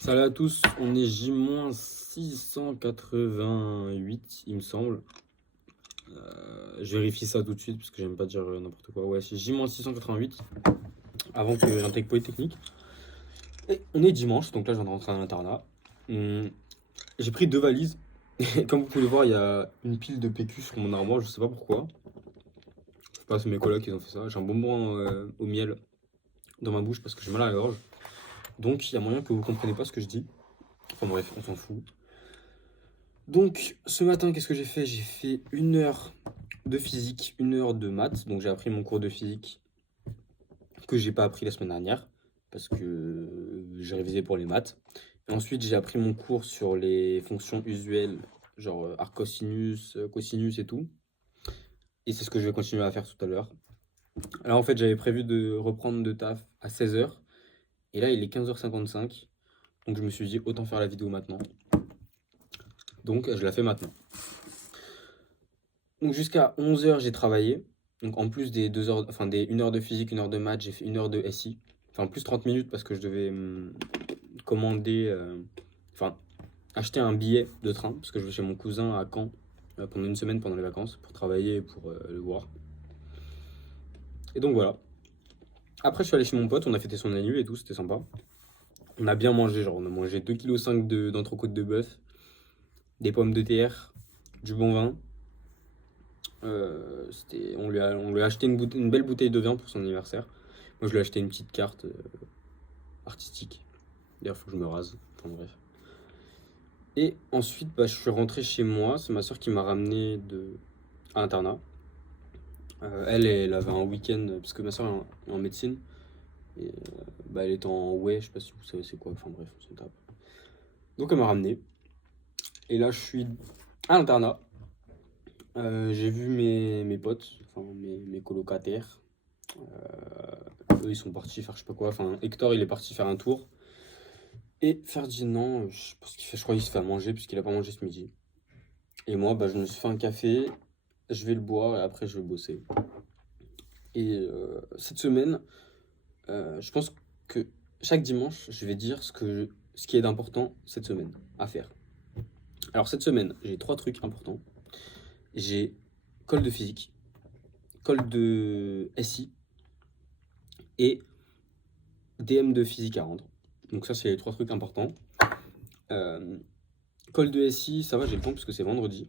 Salut à tous, on est J-688, il me semble. Je vérifie ça tout de suite parce que j'aime pas dire n'importe quoi. Ouais, c'est J-688 avant que j'intègre Polytechnique. Et on est dimanche, donc là je viens de rentrer à l'internat. J'ai pris 2 valises. Et comme vous pouvez le voir, il y a une pile de PQ sur mon armoire, je sais pas pourquoi. Je sais pas, c'est mes colocs qui ont fait ça. J'ai un bonbon au miel dans ma bouche parce que j'ai mal à la gorge. Donc il y a moyen que vous compreniez pas ce que je dis. Enfin bref, on s'en fout. Donc, ce matin, qu'est-ce que j'ai fait? J'ai fait 1 heure de physique, 1 heure de maths. Donc, j'ai appris mon cours de physique que j'ai pas appris la semaine dernière parce que j'ai révisé pour les maths. Et ensuite, j'ai appris mon cours sur les fonctions usuelles, genre arc cosinus, cosinus et tout. Et c'est ce que je vais continuer à faire tout à l'heure. Alors, en fait, j'avais prévu de reprendre de taf à 16 h. Et là, il est 15 h 55. Donc, je me suis dit, autant faire la vidéo maintenant. Donc, je la fais maintenant. Donc jusqu'à 11 h, j'ai travaillé. Donc en plus des 2 heures, enfin des 1 heure de physique, 1 heure de maths, j'ai fait 1 heure de SI. Enfin plus 30 minutes parce que je devais commander, enfin acheter un billet de train parce que je vais chez mon cousin à Caen pendant une semaine pendant les vacances pour travailler et pour le voir. Et donc voilà. Après je suis allé chez mon pote, on a fêté son anniv et tout, c'était sympa. On a bien mangé, genre on a mangé 2,5 kg d'entrecôte de bœuf, des pommes de terre, du bon vin. On lui a acheté une belle bouteille de vin pour son anniversaire. Moi, je lui ai acheté une petite carte artistique. D'ailleurs, il faut que je me rase. Enfin, bref. Et ensuite, bah, je suis rentré chez moi. C'est ma soeur qui m'a ramené à l'internat. Elle avait un week-end, parce que ma soeur est en médecine. Et bah, elle était en ouais, je sais pas si vous savez c'est quoi. Enfin, bref, on s'en tape. Donc, elle m'a ramené. Et là, je suis à l'internat. J'ai vu mes potes, enfin mes colocataires. Eux, ils sont partis faire je sais pas quoi. Enfin, Hector, il est parti faire un tour. Et Ferdinand, je sais pas ce qu'il fait, je crois qu'il se fait à manger puisqu'il a pas mangé ce midi. Et moi, bah, je me suis fait un café, je vais le boire et après je vais bosser. Et cette semaine, je pense que chaque dimanche, je vais dire ce qui est d'important cette semaine à faire. Alors cette semaine, j'ai 3 trucs importants. J'ai colle de physique, colle de SI et DM de physique à rendre. Donc ça, c'est les 3 trucs importants. Colle de SI, ça va, j'ai le temps parce que c'est vendredi.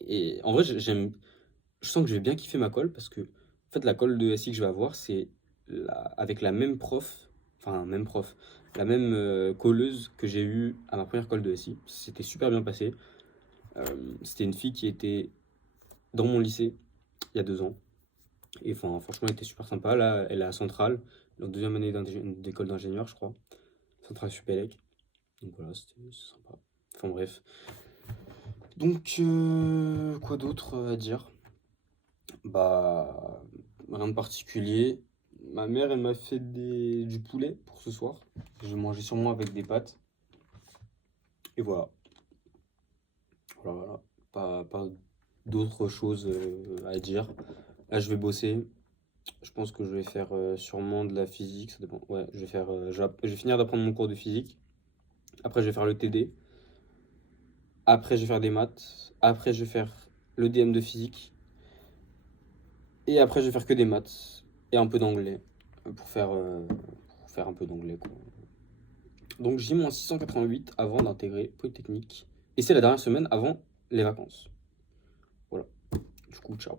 Et en vrai, je sens que je vais bien kiffer ma colle parce que, en fait, la colle de SI que je vais avoir, c'est avec la même prof, la même colleuse que j'ai eue à ma première colle de SI. C'était super bien passé. C'était une fille qui était dans mon lycée il y a 2 ans. Et enfin, franchement, elle était super sympa. Là, elle est à Centrale, donc deuxième année d'école d'ingénieur, je crois. Centrale Supélec. Donc voilà, c'est sympa. Enfin bref. Donc, quoi d'autre à dire? Bah, rien de particulier. Ma mère, elle m'a fait du poulet pour ce soir. Je vais manger sûrement avec des pâtes. Et voilà. Voilà, voilà. Pas d'autres choses à dire. Là, je vais bosser. Je pense que je vais faire sûrement de la physique. Ça dépend. Ouais, je vais faire, je vais finir d'apprendre mon cours de physique. Après, je vais faire le TD. Après, je vais faire des maths. Après, je vais faire le DM de physique. Et après, je vais faire que des maths. Et un peu d'anglais. Pour faire un peu d'anglais, quoi. Donc j'ai mon 688 avant d'intégrer Polytechnique. Et c'est la dernière semaine avant les vacances. Voilà. Du coup, ciao.